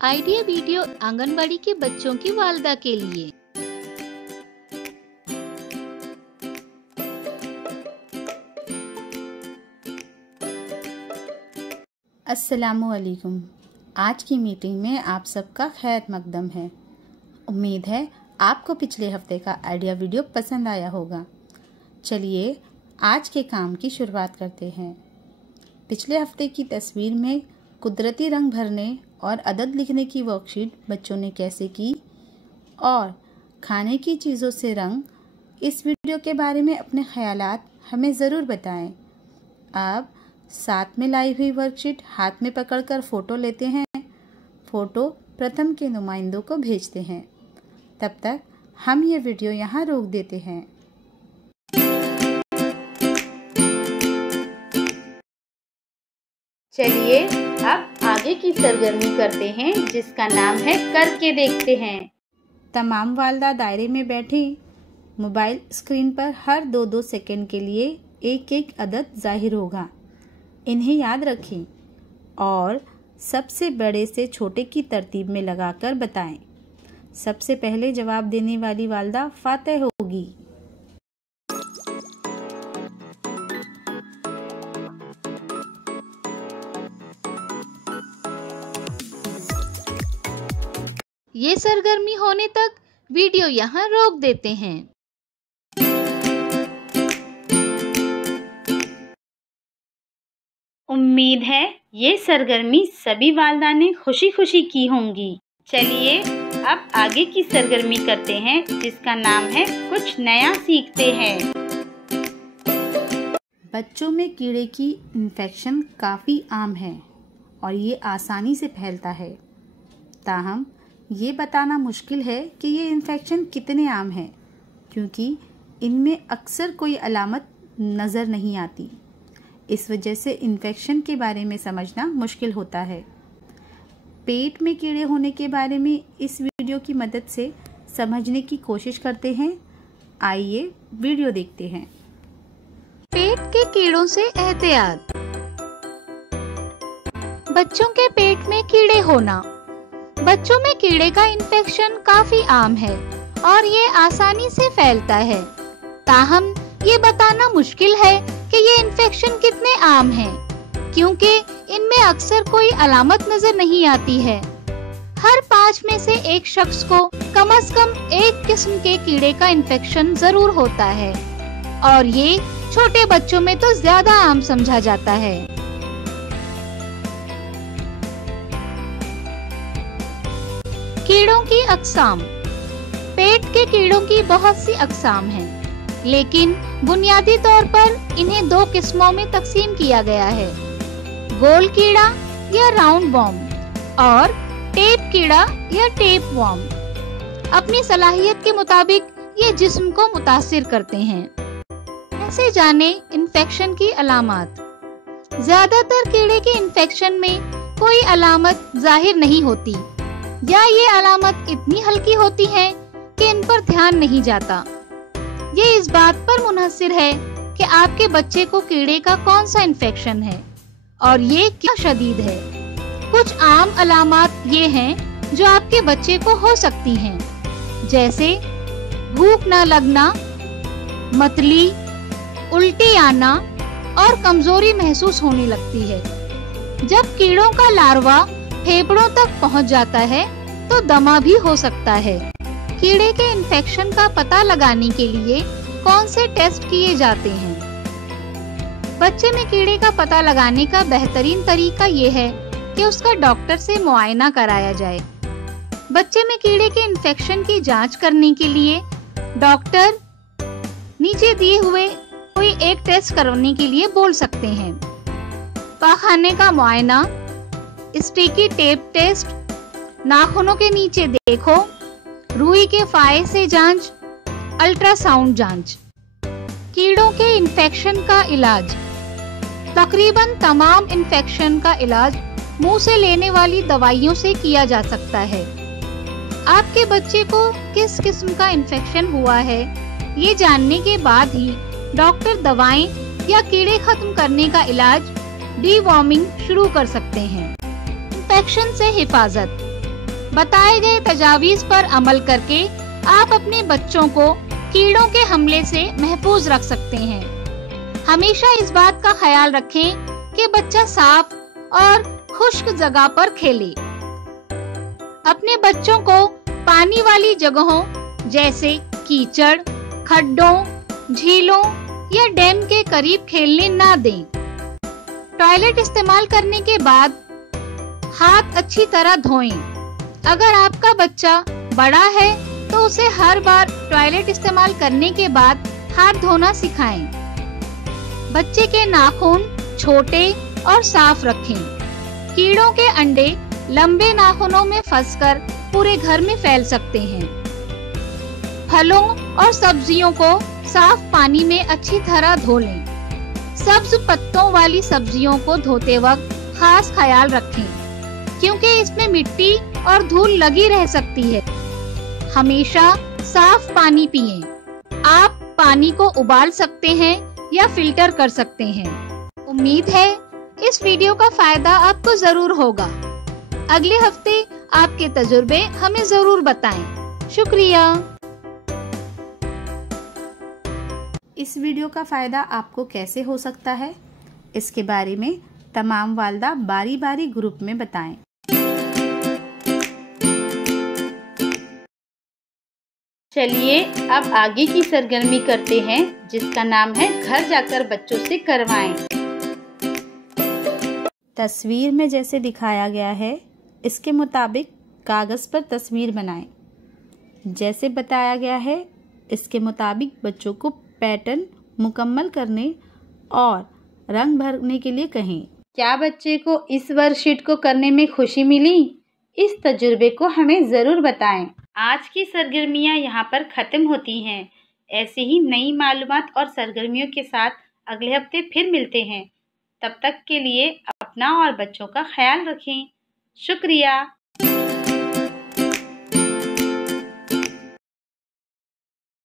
Idea video anganwadi के बच्चों की वालदा के लिए। अस्सलामुअलैकुम। आज की मीटिंग में आप सबका खैर मकदम है। उम्मीद है आपको पिछले हफ्ते का आइडिया वीडियो पसंद आया होगा। चलिए आज के काम की शुरुआत करते हैं। पिछले हफ्ते की तस्वीर में कुदरती रंग भरने और अदद लिखने की वर्कशीट बच्चों ने कैसे की और खाने की चीज़ों से रंग, इस वीडियो के बारे में अपने ख्यालात हमें ज़रूर बताएं। अब साथ में लाई हुई वर्कशीट हाथ में पकड़कर फ़ोटो लेते हैं। फ़ोटो प्रथम के नुमाइंदों को भेजते हैं। तब तक हम ये वीडियो यहाँ रोक देते हैं। चलिए अब आगे की सरगर्मी करते हैं, जिसका नाम है करके देखते हैं। तमाम वालदा दायरे में बैठी मोबाइल स्क्रीन पर हर 2-2 सेकंड के लिए एक एक अदद जाहिर होगा। इन्हें याद रखें और सबसे बड़े से छोटे की तरतीब में लगाकर बताएं। सबसे पहले जवाब देने वाली वालदा फातेह होगी। ये सरगर्मी होने तक वीडियो यहाँ रोक देते हैं। उम्मीद है ये सरगर्मी सभी वालदा ने खुशी खुशी की होंगी। चलिए अब आगे की सरगर्मी करते हैं, जिसका नाम है कुछ नया सीखते हैं। बच्चों में कीड़े की इन्फेक्शन काफ़ी आम है और ये आसानी से फैलता है। ताहम ये बताना मुश्किल है कि ये इन्फेक्शन कितने आम है, क्योंकि इनमें अक्सर कोई अलामत नज़र नहीं आती। इस वजह से इन्फेक्शन के बारे में समझना मुश्किल होता है। पेट में कीड़े होने के बारे में इस वीडियो की मदद से समझने की कोशिश करते हैं। आइए वीडियो देखते हैं। पेट के कीड़ों से एहतियात। बच्चों के पेट में कीड़े होना। बच्चों में कीड़े का इन्फेक्शन काफी आम है और ये आसानी से फैलता है। ताहम ये बताना मुश्किल है कि ये इन्फेक्शन कितने आम है, क्योंकि इनमें अक्सर कोई अलामत नजर नहीं आती है। हर 5 में से एक शख्स को कम से कम एक किस्म के कीड़े का इन्फेक्शन जरूर होता है और ये छोटे बच्चों में तो ज्यादा आम समझा जाता है। कीड़ों की अक़साम। पेट के कीड़ों की बहुत सी अक़साम हैं, लेकिन बुनियादी तौर पर इन्हें 2 किस्मों में तकसीम किया गया है, गोल कीड़ा या राउंड वॉर्म और टेप कीड़ा या टेप वॉर्म। अपनी सलाहियत के मुताबिक ये जिस्म को मुतासिर करते हैं। ऐसे जाने इन्फेक्शन की अलामत। ज्यादातर कीड़े के इन्फेक्शन में कोई अलामत जाहिर नहीं होती या ये अलामत इतनी हल्की होती है कि इन पर ध्यान नहीं जाता। ये इस बात पर मुनहसिर है कि आपके बच्चे को कीड़े का कौन सा इन्फेक्शन है और ये क्या शदीद है। कुछ आम अलामत ये हैं जो आपके बच्चे को हो सकती हैं, जैसे भूख न लगना, मतली, उल्टी आना और कमजोरी महसूस होने लगती है। जब कीड़ों का लार्वा फेफड़ों तक पहुंच जाता है तो दमा भी हो सकता है। कीड़े के इन्फेक्शन का पता लगाने के लिए कौन से टेस्ट किए जाते हैं? बच्चे में कीड़े का पता लगाने का बेहतरीन तरीका ये है कि उसका डॉक्टर से मुआयना कराया जाए। बच्चे में कीड़े के इन्फेक्शन की जांच करने के लिए डॉक्टर नीचे दिए हुए कोई एक टेस्ट करवाने के लिए बोल सकते हैं। पाखाने का मुआयना, स्टिकी टेप टेस्ट, नाखूनों के नीचे देखो, रुई के फाये से जांच, अल्ट्रासाउंड जांच। कीड़ों के इन्फेक्शन का इलाज। तकरीबन तमाम इन्फेक्शन का इलाज मुंह से लेने वाली दवाइयों से किया जा सकता है। आपके बच्चे को किस किस्म का इन्फेक्शन हुआ है, ये जानने के बाद ही डॉक्टर दवाएं या कीड़े खत्म करने का इलाज, डीवॉर्मिंग शुरू कर सकते हैं। इन्फेक्शन से हिफाजत। बताए गए तजावीज़ पर अमल करके आप अपने बच्चों को कीड़ों के हमले से महफूज रख सकते हैं। हमेशा इस बात का ख्याल रखें कि बच्चा साफ और खुश्क जगह पर खेले। अपने बच्चों को पानी वाली जगहों जैसे कीचड़, खड्डों, झीलों या डैम के करीब खेलने ना दें। टॉयलेट इस्तेमाल करने के बाद हाथ अच्छी तरह धोएं। अगर आपका बच्चा बड़ा है तो उसे हर बार टॉयलेट इस्तेमाल करने के बाद हाथ धोना सिखाएं। बच्चे के नाखून छोटे और साफ रखें। कीड़ों के अंडे लंबे नाखूनों में फंसकर पूरे घर में फैल सकते हैं। फलों और सब्जियों को साफ पानी में अच्छी तरह धो लें। सब्ज पत्तों वाली सब्जियों को धोते वक्त खास ख्याल रखें, क्योंकि इसमें मिट्टी और धूल लगी रह सकती है। हमेशा साफ पानी पिएं। आप पानी को उबाल सकते हैं या फिल्टर कर सकते हैं। उम्मीद है इस वीडियो का फायदा आपको जरूर होगा। अगले हफ्ते आपके तजुर्बे हमें जरूर बताएं। शुक्रिया। इस वीडियो का फ़ायदा आपको कैसे हो सकता है, इसके बारे में तमाम वालदा बारी बारी ग्रुप में बताएं। चलिए अब आगे की सरगर्मी करते हैं, जिसका नाम है घर जाकर बच्चों से करवाएं। तस्वीर में जैसे दिखाया गया है इसके मुताबिक कागज़ पर तस्वीर बनाएं। जैसे बताया गया है इसके मुताबिक बच्चों को पैटर्न मुकम्मल करने और रंग भरने के लिए कहें। क्या बच्चे को इस वर्कशीट को करने में खुशी मिली? इस तजुर्बे को हमें ज़रूर बताएं। आज की सरगर्मियाँ यहाँ पर ख़त्म होती हैं। ऐसे ही नई मालूमात और सरगर्मियों के साथ अगले हफ्ते फिर मिलते हैं। तब तक के लिए अपना और बच्चों का ख्याल रखें। शुक्रिया।